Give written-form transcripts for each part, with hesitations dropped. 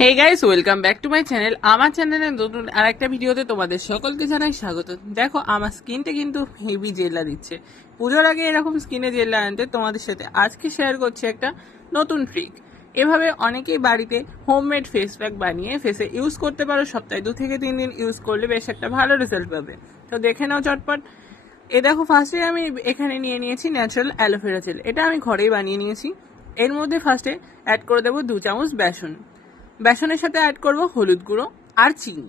Hey guys, welcome back to my channel. আমার চ্যানেলে নতুন আরেকটা ভিডিওতে তোমাদের সকলকে জানাই স্বাগত। দেখো, আমার স্কিনটা কিন্তু হেভি জেল্লা দিচ্ছে। পুজোর আগে এরকম স্কিনে জেল্লা আনতে তোমাদের সাথে আজকে শেয়ার করছি একটা নতুন ট্রিক। এভাবে অনেকেই বাড়িতে হোমমেড ফেস প্যাক বানিয়ে ফেসে ইউজ করতে পারো। সপ্তাহে 2 থেকে 3 দিন ইউজ করলে বেশ একটা ভালো রেজাল্ট পাবে। তো দেখে নাও চটপট। দেখো, ফার্স্টে আমি এখানে নিয়ে নিয়েছি ন্যাচারাল অ্যালোভেরা জেল। এটা আমি ঘরেই বানিয়ে নিয়েছি। এর মধ্যে ফার্স্টে অ্যাড করে দেবো 2 চামচ বেসন। বেসনের সাথে অ্যাড করব হলুদ গুঁড়ো আর চিনি।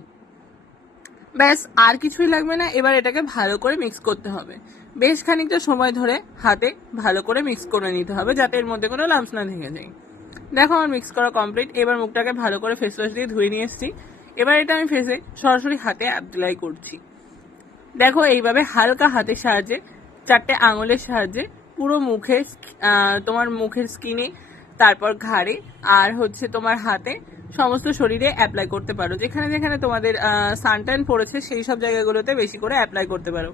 ব্যাস, আর কিছুই লাগবে না। এবার এটাকে ভালো করে মিক্স করতে হবে। বেশ খানিকটা সময় ধরে হাতে ভালো করে মিক্স করে নিতে হবে, যাতে এর মধ্যে কোনো লাম্পস না ভেঙে যায়। দেখো, আমার মিক্স করা কমপ্লিট। এবার মুখটাকে ভালো করে ফেস ওয়াশ দিয়ে ধুয়ে নিয়ে এসেছি। এবার এটা আমি ফেসে সরাসরি হাতে অ্যাপ্লাই করছি। দেখো, এইভাবে হালকা হাতের সাহায্যে 4টে আঙুলের সাহায্যে পুরো মুখে, তোমার মুখের স্কিনে, তারপর ঘাড়ে, আর হচ্ছে তোমার হাতে, সমস্ত শরীরে অ্যাপ্লাই করতে পারো। যেখানে যেখানে তোমাদের সানট্যান পড়েছে সেই সব জায়গাগুলোতে বেশি করে অ্যাপ্লাই করতে পারো।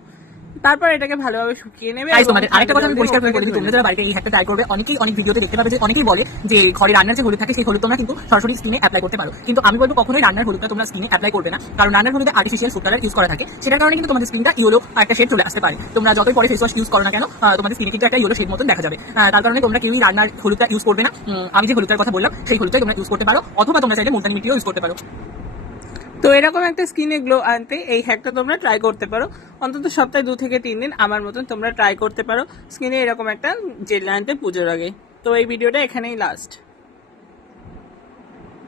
তারপর এটাকে ভালোভাবে শুকিয়ে নেবে। গাইস, তোমাদের আরেকটা কথা আমি পরিষ্কার করে বলে দিই, তোমরা যারা বাড়িতে এই হ্যাকটা ট্রাই করবে, অনেকেই অনেক ভিডিওতে দেখতে পাবে যে অনেকেই বলে যে ঘরে রান্নার যে হলুদ থাকে সেই হলুদ তোমরা কিন্তু সরাসরি স্কিনে অ্যাপ্লাই করতে পারো। কিন্তু আমি বলবো কখনোই রান্নার হলুদটা তোমরা স্কিনে অ্যাপ্লাই করবে না, কারণ রান্নার হলুদে আর্টিফিশিয়াল ফুড কালার ইউজ করা থাকে। সেটার কারণে কিন্তু তোমাদের স্কিনটা ইয়েলো একটা শেড চলে আসতে পারে। তোমরা যতই পরে ফেস ওয়াশ ইউজ করো না কেন, তোমাদের স্কিনে কিন্তু একটা ইয়েলো শেড মতন দেখা যাবে। তার কারণে তোমরা কেউই রান্নার হলুদটা ইউজ করবে না। আমি যে হলুদটার কথা বললাম সেই হলুদটাই তোমরা ইউজ করতে পারো, অথবা তোমরা চাইলে মুলতানি মিটিও ইউজ করতে পারো। তো এরকম একটা স্কিনে গ্লো আনতে এই হ্যাকটা তোমরা ট্রাই করতে পারো। অন্তত সপ্তাহে 2 থেকে 3 দিন আমার মতন তোমরা ট্রাই করতে পারো স্কিনে এরকম একটা জেল আনতে পুজোর আগে। তো এই ভিডিওটা এখানেই লাস্ট।